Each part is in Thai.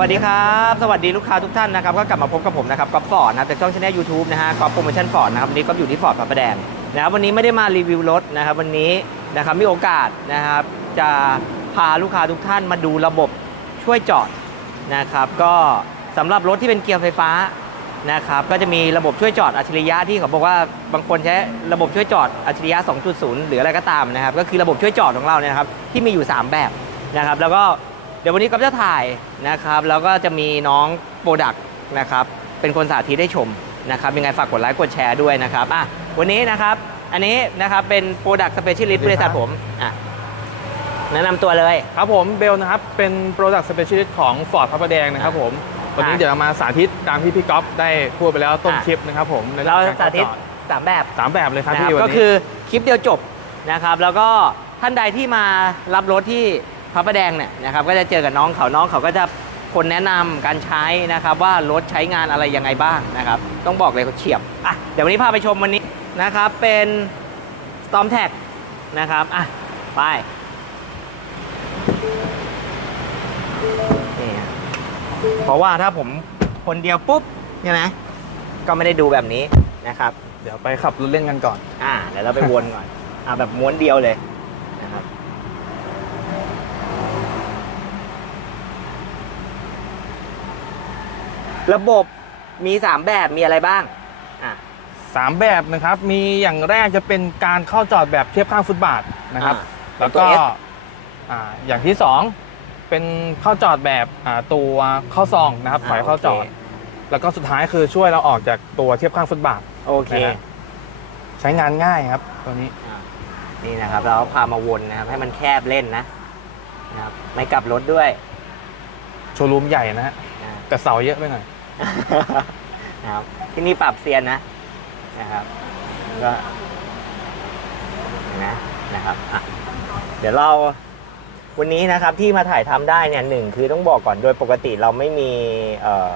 วัสดีครับ สวัสดีลูกค้าทุกท่านนะครับ ก็กลับมาพบกับผมนะครับก๊อฟฟอร์ดนะจากช่องช anel YouTube นะฮะก๊อฟโปรโมชั่นฟอร์ดนะครับวันนี้ก็อยู่ที่ฟอร์ดพระประแดงนะครับวันนี้ไม่ได้มารีวิวรถนะครับวันนี้นะครับมีโอกาสนะครับจะพาลูกค้าทุกท่านมาดูระบบช่วยจอดนะครับก็สำหรับรถที่เป็นเกียร์ไฟฟ้านะครับก็จะมีระบบช่วยจอดอัจฉริยะที่เขาบอกว่าบางคนใช้ระบบช่วยจอดอัจฉริยะ 2.0 หรืออะไรก็ตามนะครับก็คือระบบช่วยจอดของเราเนี่ยนะครับที่มีอยู่ 3 แบบนะครับแล้วก็ เดี๋ยววันนี้ก็จะถ่ายนะครับแล้วก็จะมีน้องโปรดักต์นะครับเป็นคนสาธิตให้ชมนะครับยังไงฝากกดไลค์กดแชร์ด้วยนะครับอะวันนี้นะครับอันนี้นะครับเป็นโปรดักต์สเปเชียลิสต์สวับสดีริครัษัทบผมอะแนะนำตัวเลย ครับผมเบลนะครับ เป็น Product Specialist ของ Ford พระประแดงนะครับผมวันนี้อะเดี๋ยวมาสาธิตตามที่พี่ก๊อฟได้พูดไปแล้วต้นอะคลิปนะครับผมในเราองกสาธิตเข้จอดสามแบบสามแบบเลยครับนะครับพี่วันก็นี้คือคลิปเดียวจบนะครับ แล้วก็ท่านใดที่มารับรถที่ พระประแดงเนี่ยนะครับก็จะเจอกับน้องเขาน้องเขาก็จะคนแนะนำการใช้นะครับ ว่ารถใช้งานอะไรยังไงบ้างนะครับ ต้องบอกเลยเขาเฉียบอะเดี๋ยววันนี้พาไปชมวันนี้นะครับ เป็น Storm Tag นะครับอะไปนี่ฮะเพราะว่าถ้าผมคนเดียวปุ๊บใช่ไหมก็ไม่ได้ดูแบบนี้นะครับ เดี๋ยวไปขับรถเล่นกันก่อน อ่าเดี๋ยวเราไปวนก่อน อ่าแบบม้วนเดียวเลยนะครับ ระบบมี 3 แบบมีอะไรบ้างอะ3แบบนะครับ มีอย่างแรกจะเป็นการเข้าจอดแบบเทียบข้างฟุตบาทนะครับ อ่าแล้วก็เป็นตัว S อ่าอย่างที่2เป็นเข้าจอดแบบอ่าตัวเข้าซองนะครับถอยเข้าจอด แล้วก็สุดท้ายคือช่วยเราออกจากตัวเทียบข้างฟุตบาท โอเคนะฮะใช้งานง่ายครับ ตัวนี้อะนี่นะครับเราพามาวนนะครับ ให้มันแคบเล่นนะนะครับไม่กลับรถด้วยโชว์รูมใหญ่นะฮะนะแต่เสาเยอะไปหน่อย นะครับ ที่นี่ปรับเซียนนะนะครับแล้วก็เห็นะนะครับอะเดี๋ยวเราวันนี้นะครับที่มาถ่ายทำได้เนี่ยหนึ่งคือต้องบอกก่อนโดยปกติเราไม่มีเอ่อ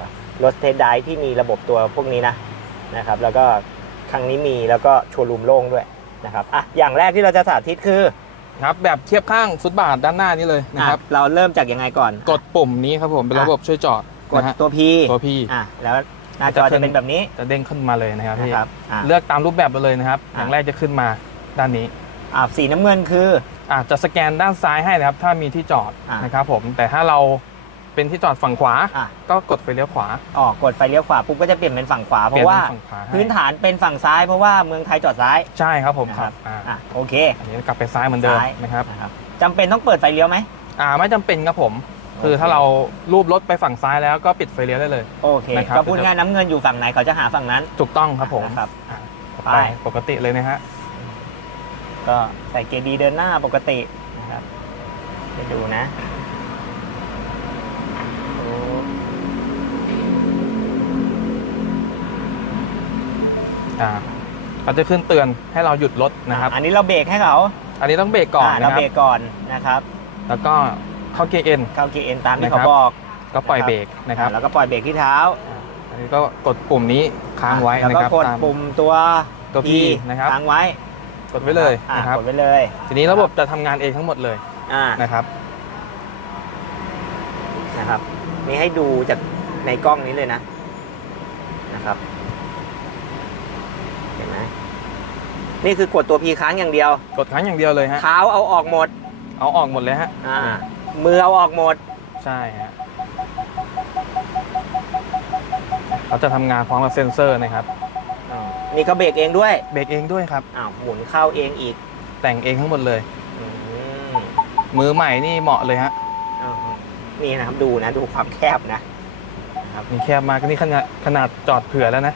รถเทสไดที่มีระบบตัวพวกนี้นะนะครับ แล้วก็ครั้งนี้มีแล้วก็โชว์รูมโล่งด้วยนะครับอะอย่างแรกที่เราจะสาธิตคือครับแบบเทียบข้างฟุตบาทด้านหน้านี้เลยนะครับอะเราเริ่มจากยังไงก่อน กดปุ่มนี้ครับผมเป็นอะระบบช่วยจอด กดนะฮะ ตัว P ตัวพี่ อะแล้วหน้าจอจะเป็นแบบนี้ จะเด้งขึ้นมาเลยนะครับนะพี่ครับอะ เลือกตามรูปแบบไปเลยนะครับอะอย่างแรกจะขึ้นมาด้านนี้อะสีน้ำเงินคือ อะจะสแกนด้านซ้ายให้นะครับ ถ้ามีที่จอดอะ นะครับผมแต่ถ้าเราเป็นที่จอดฝั่งขวา อะก็กดไฟเลี้ยวขวาอ๋อกดไฟเลี้ยวขวาปุ๊บก็จะเปลี่ยนเป็นฝั่งขวา เพเปลี่ยราะนว่าเป็นฝั่งขวาให้พื้นฐานเป็นฝั่งซ้ายเพราะว่าเมืองไทยจอดซ้าย ใช่ครับผมนะคครัรับ บอะอะโอเค อันนี้กลับไปซ้ายเหมือนเดิมซ้าย นะครับนะครับจำเป็นต้องเปิดไฟเลี้ยวไหมอ่าไม่จำเป็นครับผม คือโอเคถ้าเรารูปรถไปฝั่งซ้ายแล้วก็ปิดไฟเลี้ยวได้เลย โอเคนะครับ ก็พูดง่ายน้ำเงินอยู่ฝั่งไหนเขาจะหาฝั่งนั้น ถูกต้องครับผมนะครับอะไปไปปกติเลยนะฮะก็ใส่เกียร์ดีเดินหน้าปกตินะครับไปดูนะโอ้อ่าเขาจะขึ้นเตือนให้เราหยุดรถนะครับ อันนี้เราเบรกให้เขา อันนี้ต้องเบรกก่อนอ่าเรานะครัเบบรกก่อนนะครับ แล้วก็ เข้าเกียร์เอ็นเข้าเกียร์เอ็นตามที่นะครัเขาบบอกก็ปล่อยนะครับเบรกนะครับอ่าแล้วก็ปล่อยเบรกที่เท้าอ่าอันนี้ก็กดปุ่มนี้ค้างไว้แล้วนะก็ครับกดตามปุ่มตัวตัว P นะครับค้างไว้ กดไว้เลยอ่านะครับกดไว้เลย ทีนี้ระบบจะทำงานเองทั้งหมดเลยอ่านะครับนะครับนี่ให้ดูจากในกล้องนี้เลยนะนะครับเห็นไหมนี่คือกดตัวพีค้างอย่างเดียว กดค้างอย่างเดียวเลยฮะเท้าเอาออกหมด เอาออกหมดเลยฮะอ่า มือเอาออกหมด ใช่ฮะเขาจะทำงานพร้อมกับเซ็นเซอร์นะครับอ่านี่ก็เบรกเองด้วย เบรกเองด้วยครับ อ้าว หมุนเข้าเองอีกแต่งเองทั้งหมดเลย อืมมือใหม่นี่เหมาะเลยฮะอ้าวนี่นะครับ ดูนะ ดูความแคบนะ นี่แคบมากนี่ขนาดขนาดจอดเผื่อแล้วนะ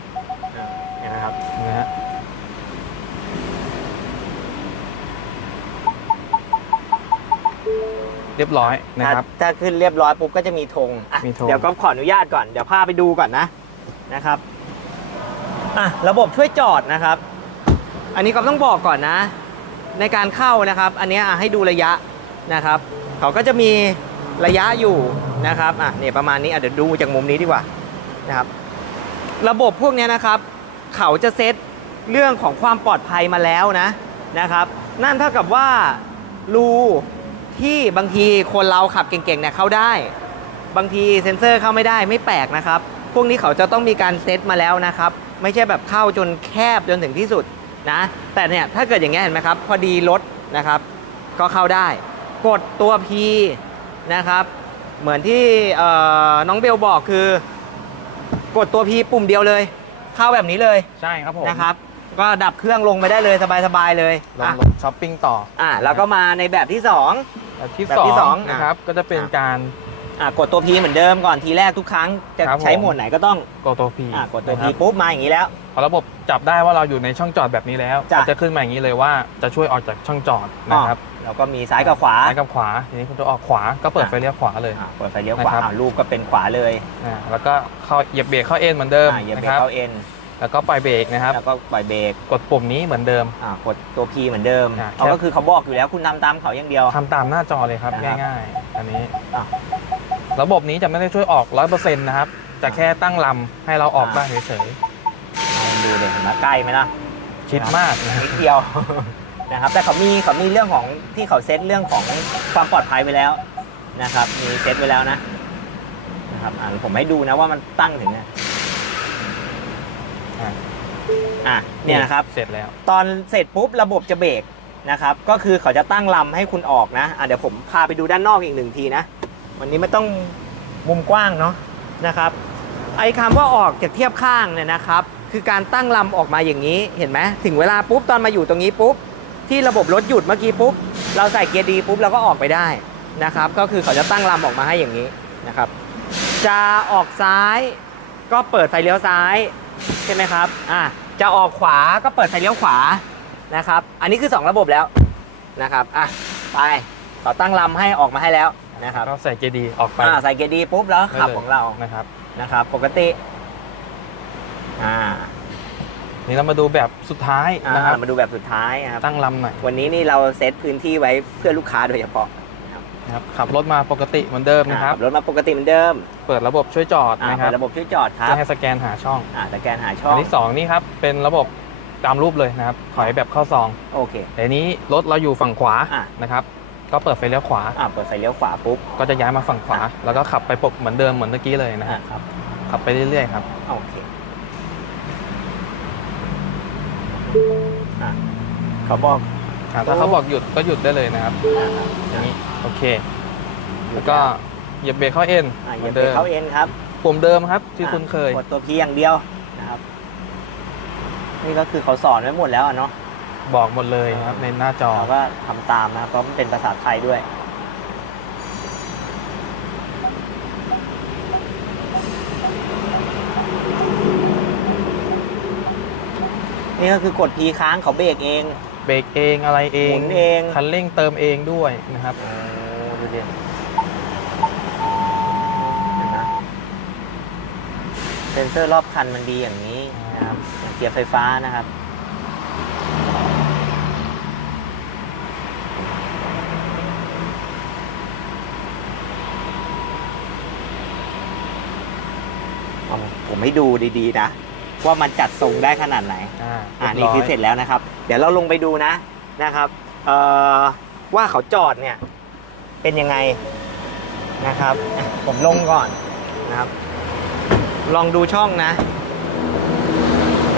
อ่าเห็นไหมครับ นะฮะ เรียบร้อยนะครับถ้าถ้าขึ้นเรียบร้อยปุ๊บก็จะมีธงอะมีธง เดี๋ยวก็ขออนุญาตก่อน เดี๋ยวพาไปดูก่อนนะนะครับอะระบบช่วยจอดนะครับ อันนี้ก็ต้องบอกก่อนนะ ในการเข้านะครับ อันเนี้ยอะให้ดูระยะนะครับ เขาก็จะมีระยะอยู่นะครับอะเนี่ยประมาณนี้อะเดี๋ยวดูจากมุมนี้ดีกว่านะครับ ระบบพวกเนี้ยนะครับ เขาจะเซตเรื่องของความปลอดภัยมาแล้วนะนะครับ นั่นเท่ากับว่ารู ที่บางทีคนเราขับเก่งๆเนี่ยเข้าได้ บางทีเซ็นเซอร์เข้าไม่ได้ไม่แปลกนะครับ พวกนี้เขาจะต้องมีการเซตมาแล้วนะครับ ไม่ใช่แบบเข้าจนแคบจนถึงที่สุดนะ แต่เนี่ยถ้าเกิดอย่างเงี้ยเห็นไหมครับ พอดีรถนะครับ ก็เข้าได้ กดตัว P นะครับ เหมือนที่เอ่อน้องเบลบอกคือ กดตัว P ปุ่มเดียวเลย เข้าแบบนี้เลยใช่ครับผมนะครับก็ดับเครื่องลงไปได้เลยสบายๆเลยลงอะรถช้อปปิ้งต่ออะแล้วก็มาในแบบที่สอง แบบที่แบบสอที่สองงนะครับก็จะเป็นอะ การอะกดตัว P เหมือนเดิมก่อนทีแรกทุกครั้งจะครับผมใช้โหมดไหนก็ต้องกดตัว P อะกดตัว P นะครับปุ๊บมาอย่างนี้แล้ว พอระบบจับได้ว่าเราอยู่ในช่องจอดแบบนี้แล้วจ้ะก็จะขึ้นมาอย่างนี้เลยว่าจะช่วยออกจากช่องจอดนะครับแล้วก็มีซ้ายกับขวา ซ้ายกับขวาทีนี้คุณจะออกขวาก็เปิดอะ ไฟเลี้ยวขวาเลย อะเปิดไฟเลี้ยวขวานะครับ อะรูปก็เป็นขวาเลยอ่าแล้วก็เข้าเหยียบเบรกเข้าเอ็นเหมือนเดิมอะเหยียบเบรนะกครับเข้าเอ็น แล้วก็ปล่อยเบรกนะครับ แล้วก็ปล่อยเบรกกดปุ่มนี้เหมือนเดิม อะกดตัว P เหมือนเดิมอะ เอาครับก็คือเขาบอกอยู่แล้วคุณทำตามเขาอย่างเดียว ทำตามหน้าจอเลยครับ นะครับง่ายๆ อันนี้ อะ ระบบนี้จะไม่ได้ช่วยออก 100%นะครับ จะแค่ตั้งลำให้เราออกอะได้เฉยเอาดูเด็กเห็นไหมใกล้ไหมล่ะ ๆ ชิดมากนะครับ นิดเดียว นะครับ แต่เขามีเขามีเรื่องของที่เขาเซตเรื่องของความปลอดภัยไปแล้วนะครับ มีเซตไว้แล้วนะนะครับอะผมให้ดูนะว่ามันตั้งถึงเนี่ยอะ อะเนี่ยนะครับ เสร็จแล้ว ตอนเสร็จปุ๊บระบบจะเบรกนะครับ ก็คือเขาจะตั้งลำให้คุณออกนะอะเดี๋ยวผมพาไปดูด้านนอกอีกหนึ่งทีนะ วันนี้ไม่ต้องมุมกว้างเนาะนะครับ ไอ้คำว่าออกจากเทียบข้างเนี่ยนะครับ คือการตั้งลำออกมาอย่างนี้เห็นไหมถึงเวลาปุ๊บตอนมาอยู่ตรงนี้ปุ๊บที่ระบบรถหยุดเมื่อกี้ปุ๊บเราใส่เกียร์ดีปุ๊บเราก็ออกไปได้นะครับ ก็คือเขาจะตั้งลำออกมาให้อย่างนี้นะครับ จะออกซ้ายก็เปิดไฟเลี้ยวซ้าย ใช่ไหมครับ อะ จะออกขวาก็เปิดไฟเลี้ยวขวานะครับ อันนี้คือ 2 ระบบแล้วนะครับ อะ ไปต่อตั้งลำให้ออกมาให้แล้วนะครับก็ใส่เกียร์ดีออกไปอ่าใส่เกียร์ดีปุ๊บแล้วขับได้ลยของเรา นะครับ นะครับ ปกติ อ่า นี่เรามาดูแบบสุดท้ายอ่านะครับ มาดูแบบสุดท้ายนะครับ ตั้งลำหน่อย วันนี้นี่เราเซตพื้นที่ไว้เพื่อลูกค้าโดยเฉพาะ นะครับขับรถมาปกติเหมือนเดิมนะครับอ่ารถมาปกติเหมือนเดิม เปิดระบบช่วยจอดอ่านะครับเปิดระบบช่วยจอดครัจะบให้สแกนหาช่องอ่าแต่แกนหาช่ออังนที่สองนี่ครับเป็นระบบตามรูปเลยนะครับถอยแบบเข้าซองโอเคแต่นี้รถเราอยู่ฝั่งขวาอะนะครับก็เปิดไฟเลี้ยวขวาอ่าเปิดไฟเลี้ยวขวาปุ๊บก็จะย้ายมาฝั่งขวาอะแล้วก็ขับไปปกเหมือนเดิมเหมือนเมื่อกี้เลยนะอ่าฮะครับขับไปเรื่อยๆครับโอเคอะเขาบอกอะถ้าเขาบอกหยุดก็หยุดได้เลยนะครับอ่าอย่างนี้ โอเค แล้วก็เหยียบเบรกเข้าเอ็นอ่าเหเหยีมืยอบนเดิมเบรกเข้าเอ็นครับปุ่มเดิมครับ ที่คุณเคย กดตัวพีอย่างเดียวนะครับ นี่ก็คือเขาสอนไว้หมดแล้วอะเนาะบอกหมดเลยครับในหน้าจอเราก็ทำตามนะครับเพราะมันเป็นภาษาไทยด้วย นี่ก็คือกดพีค้างเขาเบรกเอง เบรกเองอะไรเองหมุนเอง คันเร่งเติมเองด้วยนะครับ โอ้ดูดิเห็นนะเซ็นเซอร์รอบคันมันดีอย่างนี้นะครับอย่างเกียร์ไฟฟ้านะครับเอาผมให้ดูดีๆนะ ว่ามันจัดทรงได้ขนาดไหน อ่าอ่าเรีนี่ยบร้ยคือเสร็จแล้วนะครับ เดี๋ยวเราลงไปดูนะนะครับว่าเขาจอดเนี่ยเป็นยังไงนะครับ ผมลงก่อนนะครับ ลองดูช่องนะ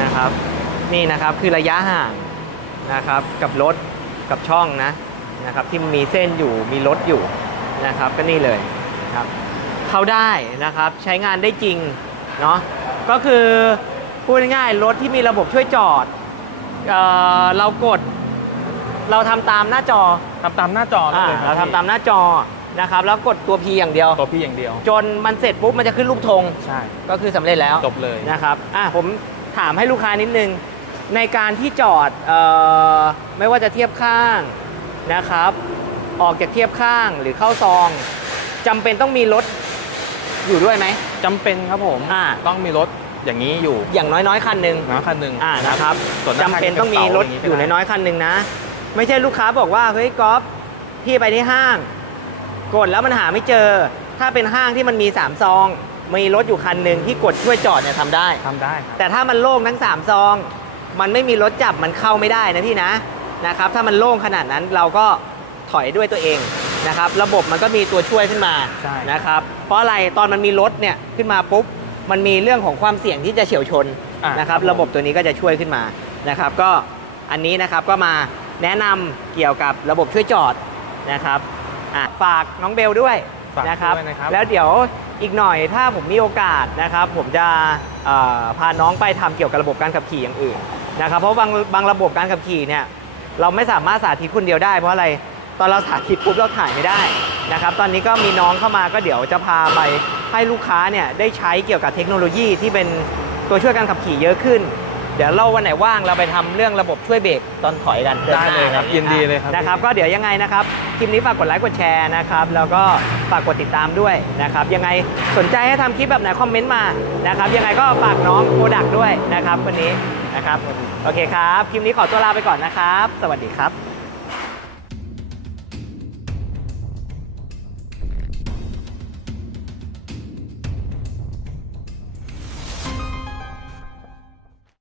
นะครับ นี่นะครับคือระยะห่างนะครับกับรถกับช่องนะนะครับที่มีเส้นอยู่มีรถอยู่นะครับ ก็นี่เลยครับเข้าได้นะครับใช้งานได้จริงเนาะก็คือพูดง่ายๆรถที่มีระบบช่วยจอด เอ่อเรากด เราทำตามหน้าจอทำตามหน้าจอได้อ่าเลยคเราบทำตามหน้าจอนะครับแล้วกดตัว P อย่างเดียว ตัวพี่อย่างเดียว จนมันเสร็จปุ๊บมันจะขึ้นรูปธงใช่ ก็คือสำเร็จแล้ว จบเลย นะครับ อะผมถามให้ลูกค้านิดนึง ในการที่จอดเอ่อไม่ว่าจะเทียบข้างนะครับ ออกจากเทียบข้างหรือเข้าซองจำเป็นต้องมีรถอยู่ด้วยไหม จำเป็นครับผม อ่า ต้องมีรถ อย่างนี้อยู่อย่างน้อยๆคันหนึ่งนะคันหนึ่งอ่านะครับส่วนหน้าจำเป็นต้องมีรถอยู่ในน้อยๆคันหนึ่งนะ ไม่ใช่ลูกค้าบอกว่าเฮ้ยก๊อฟพี่ไปที่ห้าง กดแล้วมันหาไม่เจอ ถ้าเป็นห้างที่มันมี3ซองมีรถอยู่คันหนึ่งที่กดช่วยจอดเนี่ยทำได้ทำได้ครับแต่ถ้ามันโล่งทั้ง3ซอง มันไม่มีรถจับมันเข้าไม่ได้นะพี่นะนะครับ ถ้ามันโล่งขนาดนั้นเราก็ถอยด้วยตัวเองนะครับ ระบบมันก็มีตัวช่วยขึ้นมาใช่นะครับ เพราะอะไรตอนมันมีรถเนี่ยขึ้นมาปุ๊บ มันมีเรื่องของความเสี่ยงที่จะเฉียวชนอะนะครับ ระบบตัวนี้ก็จะช่วยขึ้นมานะครับ ก็อันนี้นะครับก็มาแนะนำเกี่ยวกับระบบช่วยจอดนะครับอะฝากน้องเบลด้วยฝากนะครับด้วยนะครับ แล้วเดี๋ยวอีกหน่อยถ้าผมมีโอกาสนะครับ ผมจะเอ่อพาน้องไปทำเกี่ยวกับระบบการขับขี่อย่างอื่นนะครับ เพราะบางบางระบบการขับขี่เนี่ยเราไม่สามารถสาธิตคนเดียวได้เพราะอะไรตอนเราสาธิตปุ๊บเราถ่ายไม่ได้นะครับ ตอนนี้ก็มีน้องเข้ามาก็เดี๋ยวจะพาไป ให้ลูกค้าเนี่ยได้ใช้เกี่ยวกับเทคโนโลยีที่เป็นตัวช่วยการขับขี่เยอะขึ้น เดี๋ยวเราวันไหนว่างเราไปทำเรื่องระบบช่วยเบรกตอนถอยกันดินหได้น้าเลยครับอะไอางงี้ยินดีเลยครับนะครับ ก็เดี๋ยวยังไงนะครับคลิปนี้ฝากกดไลค์กดแชร์นะครับแล้วก็ฝากกดติดตามด้วยนะครับ ยังไงสนใจให้ทำคลิปแบบไหนคอมเมนต์มานะครับ ยังไงก็ฝากน้องโปรดักด้วยนะครับวันนี้นะครับโอเคครับ คลิปนี้ขอตัวลาไปก่อนนะครับ สวัสดีครับ